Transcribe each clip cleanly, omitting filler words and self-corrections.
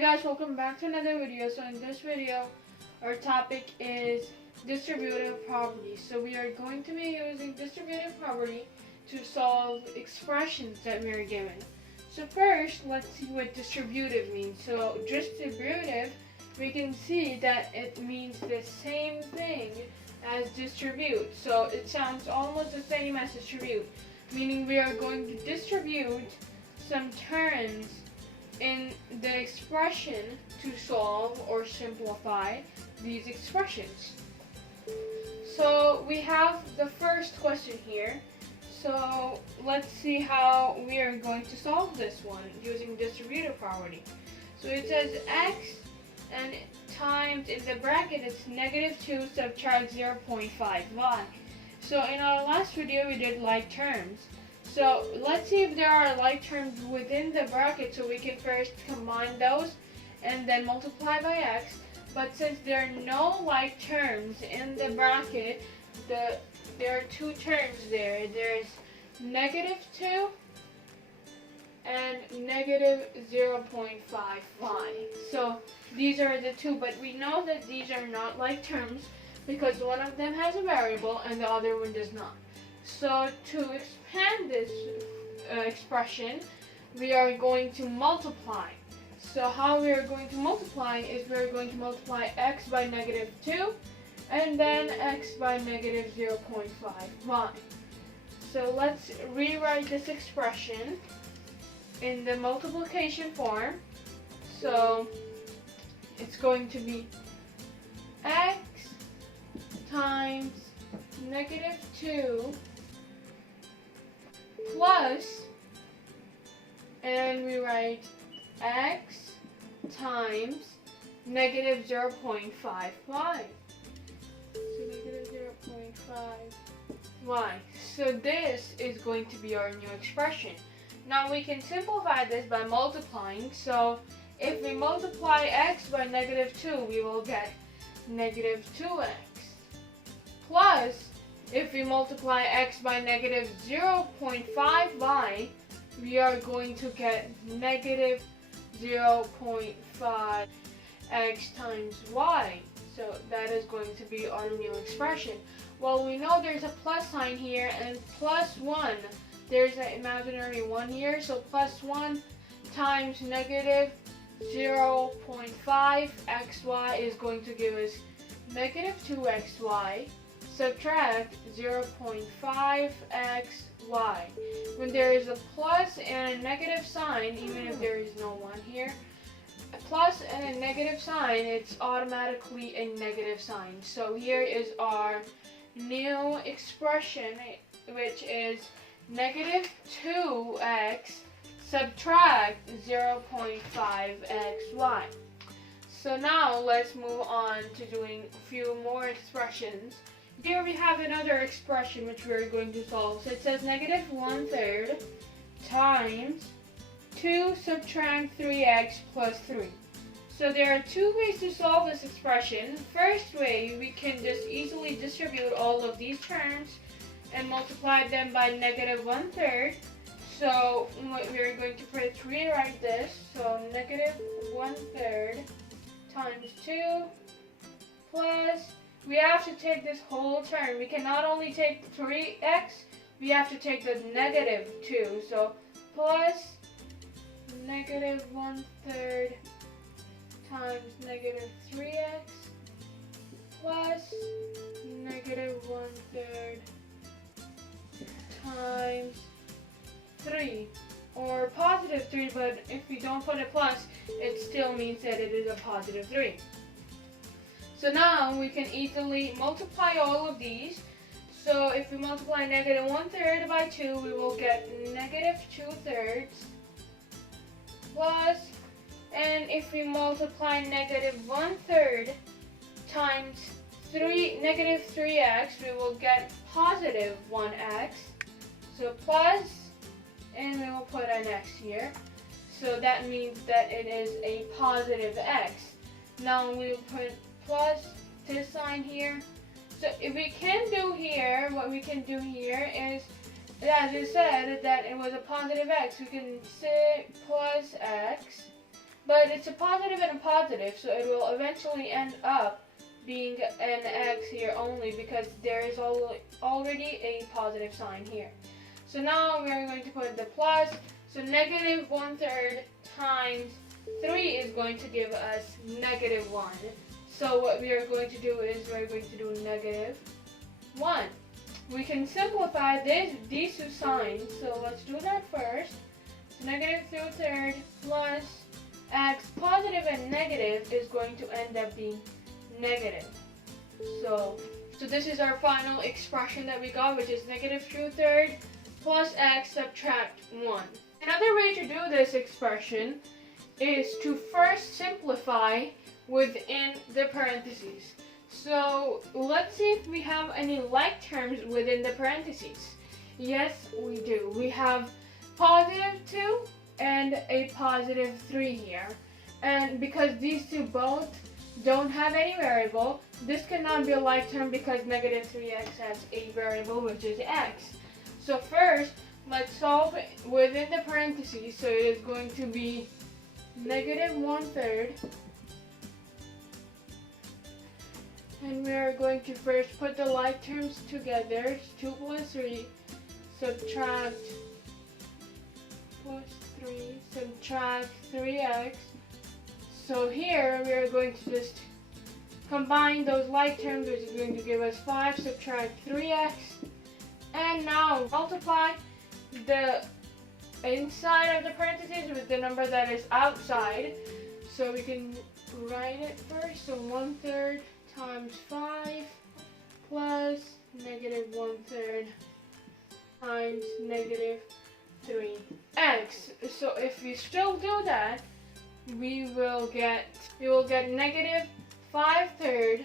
Hey guys, welcome back to another video. So in this video, our topic is distributive property. So we are going to be using distributive property to solve expressions that we are given. So first, let's see what distributive means. So distributive, we can see that it means the same thing as distribute. So it sounds almost the same as distribute, meaning we are going to distribute some terms in the expression to solve or simplify these expressions. So we have the first question here. So let's see how we are going to solve this one using distributive property. So it says x and times, in the bracket it's -2 subtract 0.5y. So in our last video we did like terms. So let's see if there are like terms within the bracket, so we can first combine those and then multiply by x. But since there are no like terms in the bracket, there are two terms there. There's -2 and -0.5y. So these are the two, but we know that these are not like terms because one of them has a variable and the other one does not. So to expand this expression, we are going to multiply. So how we are going to multiply is we are going to multiply x by -2 and then x by -0.5y. So let's rewrite this expression in the multiplication form. So it's going to be x times -2 plus, and we write x times -0.5y. So -0.5y. So this is going to be our new expression. Now we can simplify this by multiplying. So if we multiply x by -2, we will get -2x. Plus, if we multiply x by -0.5y, we are going to get -0.5x times y. So that is going to be our new expression. Well, we know there's a plus sign here and +1. There's an imaginary 1 here, so +1 times -0.5xy is going to give us -2xy. Subtract 0.5xy. When there is a plus and a negative sign, even if there is no one here, a plus and a negative sign, it's automatically a negative sign. So here is our new expression, which is -2x subtract 0.5xy. So now let's move on to doing a few more expressions. Here we have another expression which we're going to solve. So it says -1/3 times 2 subtract 3x plus 3. So there are two ways to solve this expression. First way, we can just easily distribute all of these terms and multiply them by -1/3. So we're going to rewrite this. So -1/3 times 2 plus, we have to take this whole term. We can not only take 3x, we have to take the -2. So plus -1/3 times -3x plus -1/3 times 3, or +3, but if we don't put a plus, it still means that it is a +3. So now we can easily multiply all of these. So if we multiply -1/3 by 2, we will get -2/3 plus, and if we multiply -1/3 times -3x, we will get +1x. So plus, and we will put an x here. So that means that it is a +x. Now we will put plus this sign here. So if we can do here, what we can do here is, as you said, that it was a +x, we can say plus x but it's a positive and a positive, so it will eventually end up being an x here only because there is already a positive sign here. So now we are going to put the plus, so negative 1/3 times 3 is going to give us negative 1. So what we are going to do is we are going to do negative 1. We can simplify these two signs, so let's do that first. So negative 2/3 plus x, positive and negative is going to end up being negative. So this is our final expression that we got, which is negative 2/3 plus x subtract 1. Another way to do this expression is to first simplify within the parentheses. So let's see if we have any like terms within the parentheses. Yes, we do. We have positive 2 and a positive 3 here. And because these two both don't have any variable, this cannot be a like term because negative 3x has a variable, which is x. So first, let's solve within the parentheses. So it is going to be negative 1/3. And we are going to first put the like terms together. 2 plus 3, subtract plus 3, subtract 3x. So here we are going to just combine those like terms, which is going to give us 5, subtract 3x. And now multiply the inside of the parentheses with the number that is outside. So we can write it first. So 1/3 times 5 plus negative 1/3 times negative 3x. So if we still do that, we will get negative 5/3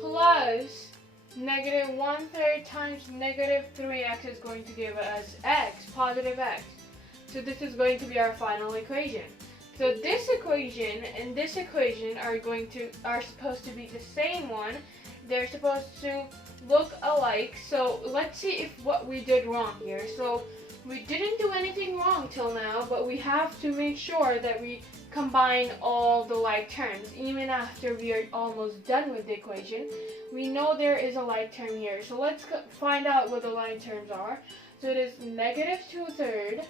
plus negative 1/3 times negative 3x is going to give us x, positive x. So this is going to be our final equation. So this equation and this equation are supposed to be the same one. They're supposed to look alike. So let's see if what we did wrong here. So we didn't do anything wrong till now, but we have to make sure that we combine all the like terms. Even after we are almost done with the equation, we know there is a like term here. So let's find out what the like terms are. So it is negative 2/3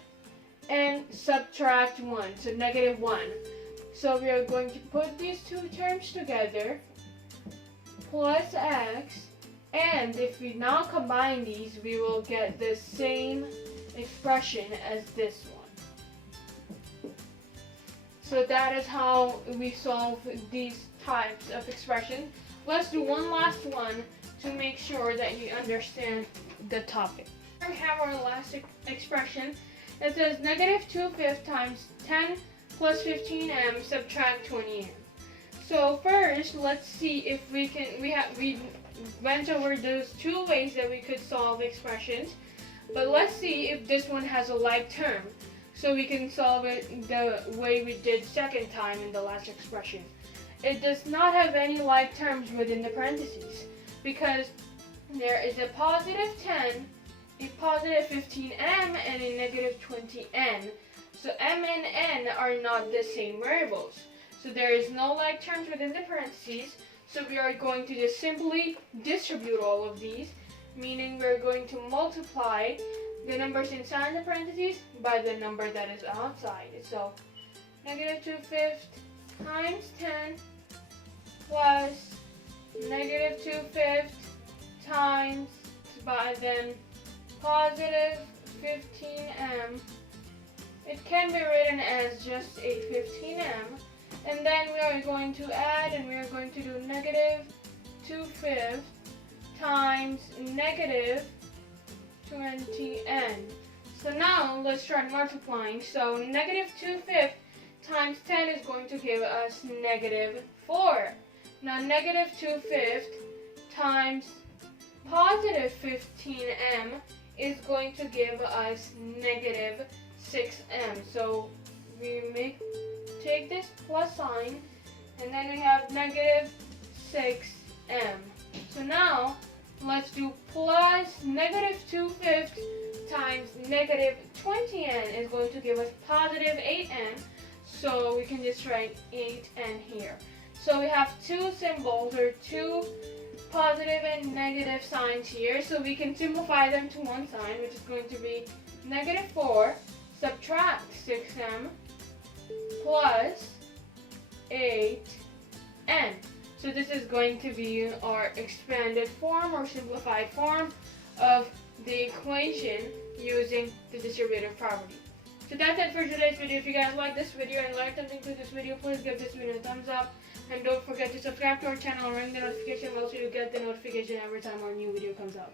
and subtract 1, so negative 1. So we are going to put these two terms together, plus x, and if we now combine these, we will get the same expression as this one. So that is how we solve these types of expressions. Let's do one last one to make sure that you understand the topic. Here we have our last expression. It says negative 2/5 times 10 plus 15m subtract 20m. So first, let's see if we can. We went over those two ways that we could solve expressions, but let's see if this one has a like term, so we can solve it the way we did second time in the last expression. It does not have any like terms within the parentheses because there is a positive 10, a positive 15m, and a negative 20n. So m and n are not the same variables. So there is no like terms within the parentheses. So we are going to just simply distribute all of these, meaning we're going to multiply the numbers inside the parentheses by the number that is outside. So negative 2/5 times 10 plus negative 2/5 times by then positive 15m. It can be written as just a 15m. And then we are going to add, and we are going to do negative 2/5 times negative 20n. So now let's try multiplying. So negative 2/5 times 10 is going to give us negative 4. Now negative 2/5 times positive 15m is going to give us negative 6m. So we take this plus sign, and then we have negative 6m. So now let's do plus negative 2/5 times negative 20n is going to give us positive 8n. So we can just write 8n here. So we have two symbols, or two positive and negative signs here. So we can simplify them to one sign, which is going to be -4 subtract 6m plus 8n. So this is going to be our expanded form or simplified form of the equation using the distributive property. So that's it for today's video. If you guys like this video and learned something through this video, please give this video a thumbs up. And don't forget to subscribe to our channel and ring the notification bell so you get the notification every time our new video comes out.